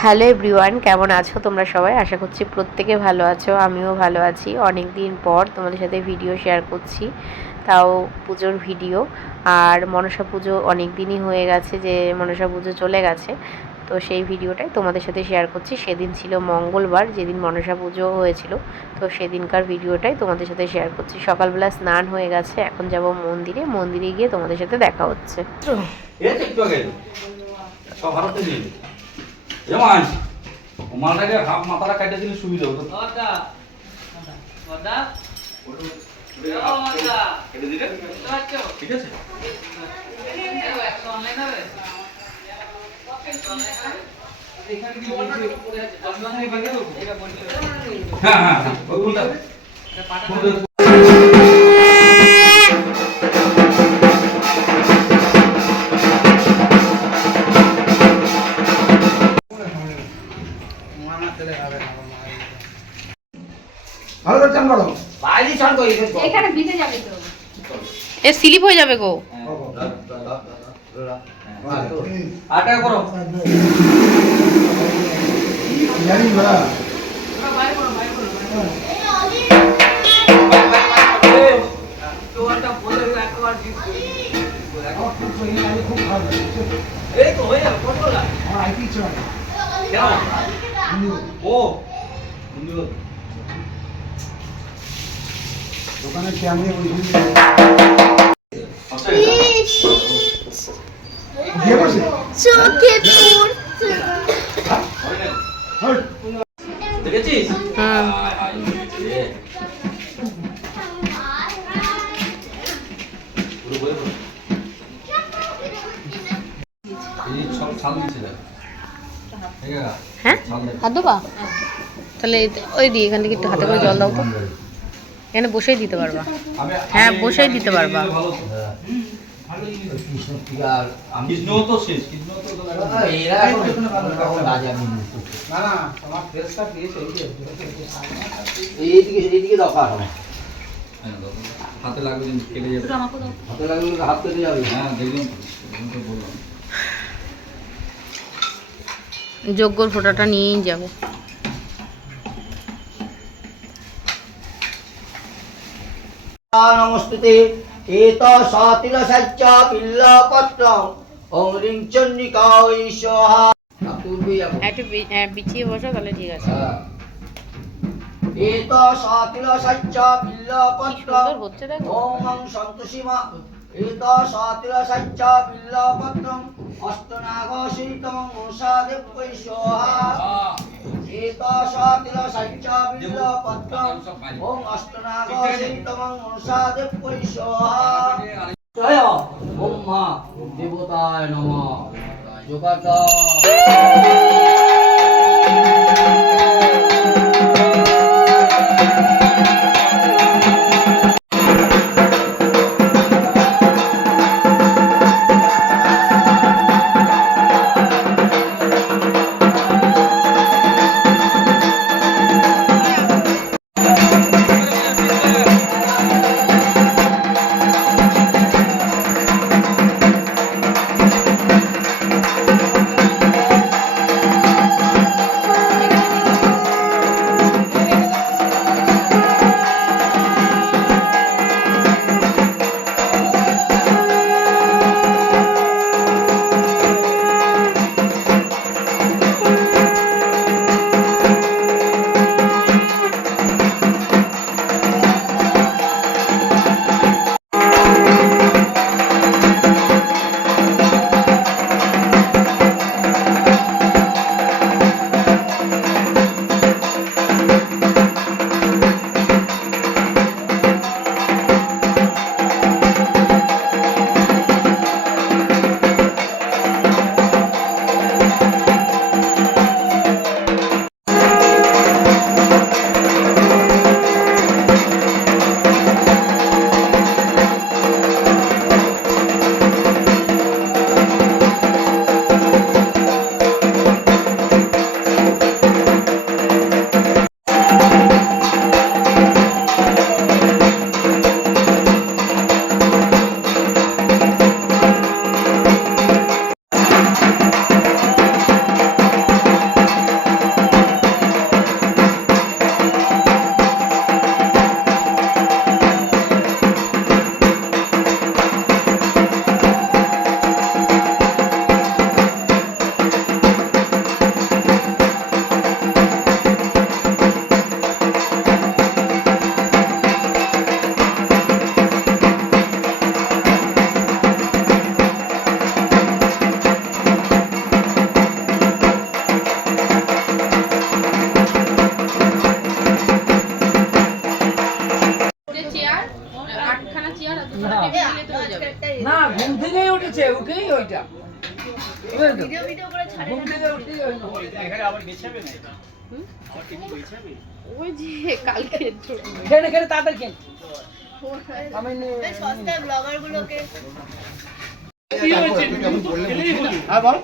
Hello everyone, কেমন আছো তোমরা সবাই? আশা করছি প্রত্যেকে ভালো আছো, আমিও ভালো আছি। অনেক দিন পর তোমাদের সাথে ভিডিও শেয়ার করছি, তাও পুজোর ভিডিও। আর মনসা পুজো অনেক দিনই হয়ে গেছে, যে মনসা পুজো চলে গেছে, তো সেই ভিডিওটাই তোমাদের সাথে শেয়ার করছি। সেদিন ছিল মঙ্গলবার, যেদিন মনসা পুজো হয়েছিল, তো সেদিনকার ভিডিওটাই তোমাদের সাথে শেয়ার করছি। সকালবেলা স্নান হয়ে গেছে, এখন যাব মন্দিরে। মন্দিরে গিয়ে তোমাদের সাথে দেখা হচ্ছে। মালটাকে হাফ মাথাটা কাটে দিলে সুবিধা হতো। ঠিক আছে, হ্যাঁ হ্যাঁ হ্যাঁ। এ স্লিপ হয়ে যাবে গো। আটা করো। দোকানে ক্যামেরা চোখে দেখেছিস? হ্যাঁ, হাত দেবা? তাহলে ওই দিই, এখান থেকে একটু হাতে করে জল দাও তো। এখানে বসেই দিতে পারবা। হ্যাঁ, বসেই দিতে পারবা। কৃষ্ণ তো শেষ, কৃষ্ণ তো এইদিকে দরকার হাতে লাগবে, কেটে যাবে। হাতে লাগলে হাত কেটে যাবে। হ্যাঁ দেখলাম তো, বললাম। যজ্ঞর ফোঁটাটা নিয়েই যাবো। নমস্তুতে এত সাতিল সজ্জ বিল্লপত্রং ওম রিং চন্ডিকা ঐশ্বহা। একটু বিছিয়ে বসো, তাহলে ঠিক আছে। এত সাতিল সজ্জ বিল্লপত্রং হচ্ছে দেখো। ওম সন্তোষিমা এত সাতিল সজ্জ বিল্লপত্রং অষ্টনাগ সীতং মনসাদেব ঐশ্বহা। এত সাতিল সজ্জ বিল্লপত্রং ওম অষ্টনাগ সীতং মনসাদেব ঐশ্বহা। জয় ওম মা দেবতায় নমঃ। যোগাটা ঘুম থেকে উঠতেই হয় না। ওই যে কালকে খেয়ে খেয়ে তাড়াতাড়ি খেয়ে আমি সস্তার ব্লগার গুলোকে হ্যাঁ বল